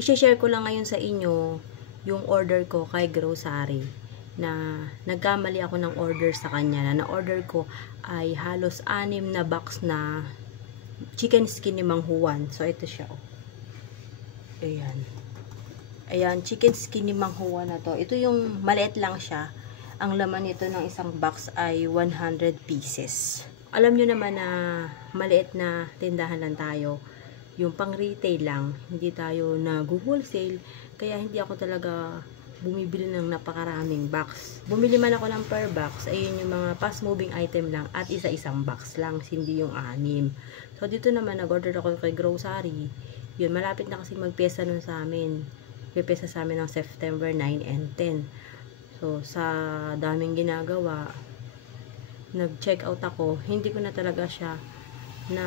I-share ko lang ngayon sa inyo yung order ko kay grocery na nagkamali ako ng order sa kanya. Na order ko ay halos 6 na box na chicken skin ni Mang Juan. So ito siya, oh. Ayan. Ayan, chicken skin ni Mang Juan na to. Ito yung maliit lang siya. Ang laman nito ng isang box ay 100 pieces. Alam nyo naman na maliit na tindahan lang tayo. Yung pang retail lang, hindi tayo nag-wholesale, kaya hindi ako talaga bumibili ng napakaraming box. Bumili man ako ng per box, ayun yung mga fast moving item lang at isa-isang box lang, hindi yung 6. So dito naman nag-order ako kay grocery. Yun, malapit na kasi magpiyesta nun sa amin. Pipiyesta sa amin ng September 9 and 10. So sa daming ginagawa, nag-check out ako, hindi ko na talaga siya na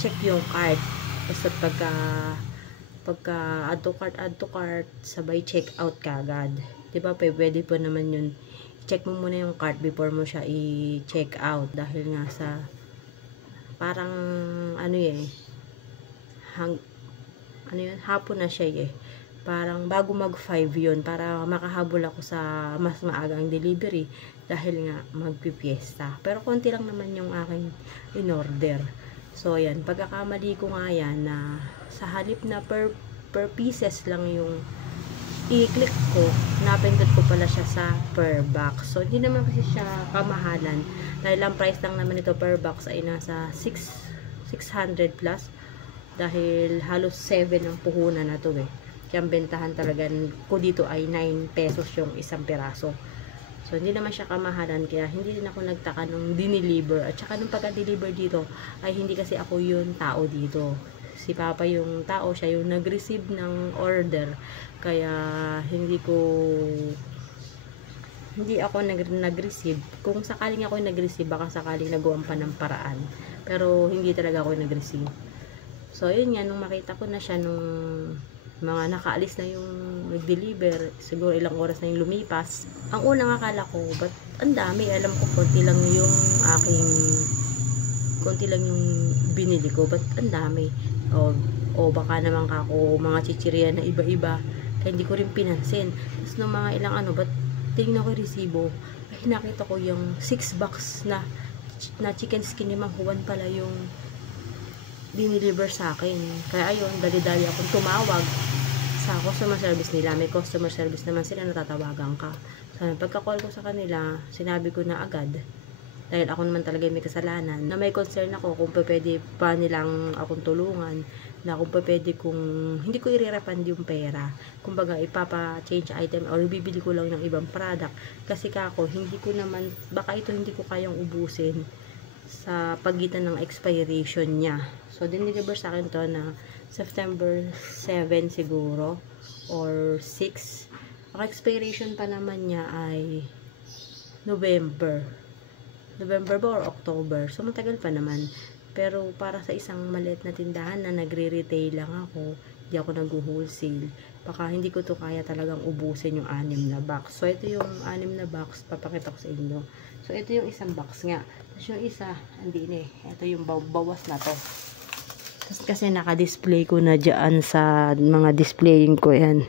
check yung cart. Basta pagka add to cart, sabay check out kagad. Diba, pwede po naman yun. Check mo muna yung cart before mo siya i-check out. Dahil nga sa, parang, hapon na siya Parang bago mag 5 yun, para makahabol ako sa mas maagang delivery. Dahil nga, magpipiesta. Pero konti lang naman yung aking in-order. So, ayan, pagkakamali ko nga yan na sa halip na per pieces lang yung i-click ko, napindot ko pala siya sa per box. So, hindi naman kasi siya kamahalan. Dahil ang price lang naman ito per box ay nasa 600 plus. Dahil halos 7 ang puhunan na to Kaya ang bentahan talaga ko dito ay 9 pesos yung isang piraso. So, hindi naman siya kamahalan, kaya hindi din ako nagtaka nung dineliver. At saka nung pagka-deliver dito, ay hindi kasi ako yung tao dito. Si Papa yung tao, siya yung nag-receive ng order. Kaya, hindi ako nag-receive. Kung sakaling ako nag-receive, baka sakaling nagawan pa ng paraan. Pero, hindi talaga ako nag-receive. So, yun nga, nung makita ko na siya, nung mga nakaalis na yung nag-deliver, siguro ilang oras na yung lumipas. Ang unang akala ko, ba't ang dami? Alam ko, konti lang yung binili ko, ba't ang dami? O baka naman kako mga chichirya na iba-iba, kaya hindi ko rin pinansin. Tapos nung mga ilang ba't tingnan ko yung resibo, ay nakita ko yung 6 box na chicken skin ni Mang Juan pala yung dineliver sa akin. Kaya ayun, dali-dali akong tumawag sa customer service nila. May customer service naman sila, natatawagan ka. So, pagka-call ko sa kanila, sinabi ko na agad, dahil ako naman talaga may kasalanan, na may concern ako kung pwede pa nilang akong tulungan, na kung pwede kung hindi ko i-refund yung pera, kumbaga ipapa-change item or bibili ko lang ng ibang product. Kasi kako, hindi ko naman, baka ito hindi ko kayang ubusin sa pagitan ng expiration niya. So, dineliver sa akin to na September 7 siguro or 6. Ang expiration pa naman niya ay November ba or October. So, matagal pa naman. Pero, para sa isang maliit na tindahan na nagre-retail lang ako, hindi ako nag-wholesale, baka hindi ko to kaya talagang ubusin yung 6 na box. So, ito yung 6 na box, papakita ko sa inyo. So, ito yung isang box nga. Tapos yung isa, hindi ito yung bawas na to. Kasi naka-display ko na dyan sa mga displaying ko yan.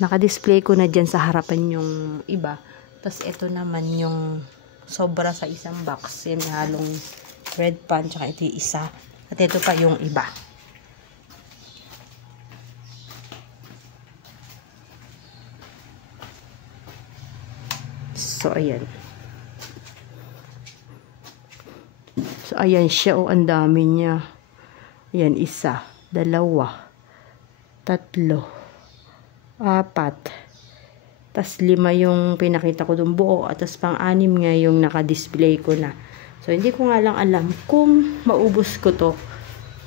Naka-display ko na dyan sa harapan yung iba. Tapos ito naman yung sobra sa isang box. Yan halong red pan, tsaka ito yung isa. At ito pa yung iba. So, ayan. So, ayan siya. Ang dami niya. Ayan, 1, 2, 3, 4. Tas 5 yung pinakita ko dun buo. At tas pang-6 nga yung naka-display ko na. So, hindi ko nga lang alam kung maubos ko to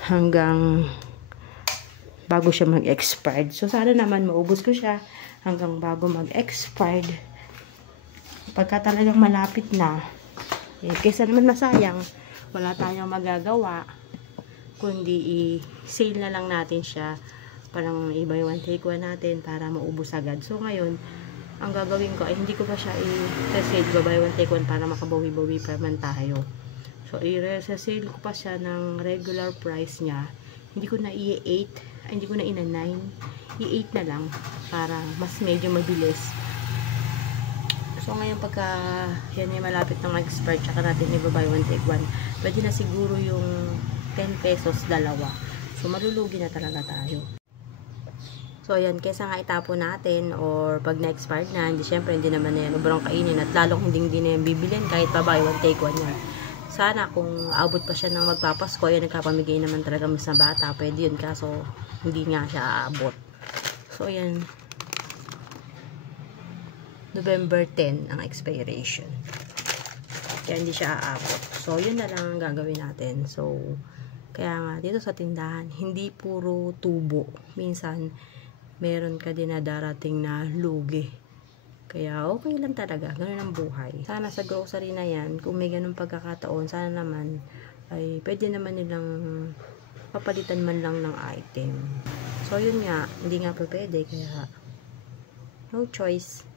hanggang bago siya mag-expired. So, sana naman maubos ko siya hanggang bago mag-expired. Pagka talagang malapit na, kaysa naman masayang, wala tayong magagawa, kundi i-sale na lang natin siya. Parang i-buy one take one natin para maubos agad. So, ngayon, ang gagawin ko ay hindi ko pa siya i-sale, buy one take one para makabawi-bawi pa man tayo. So, i-sale ko pa siya ng regular price niya. Hindi ko na hindi ko na ina 9, i-8 na lang para mas medyo mabilis. So ngayon pagka yan ay malapit na mag-expire, tsaka natin i-buy one take one, pwede na siguro yung 10 pesos dalawa. So malulugi na talaga tayo. So ayan, kesa nga itapon natin or pag na-expired na, syempre hindi naman na yan ubrang kainin at lalong hindi na yan bibilin kahit pa buy one take one yan. Sana kung abot pa siya ng magpapasko, yan nagkapamigay naman talaga mas na bata, pwede yun, kaso hindi nga siya aabot. So ayan, November 10 ang expiration. Kaya hindi siya aabot. So, yun na lang ang gagawin natin. So, kaya nga, dito sa tindahan, hindi puro tubo. Minsan, meron ka din na darating na lugi. Kaya, okay lang talaga. Ganun ang buhay. Sana sa grocery na yan, kung may ganun pagkakataon, sana naman, ay pwede naman nilang papalitan man lang ng item. So, yun nga, hindi nga pa pwede. Kaya, no choice.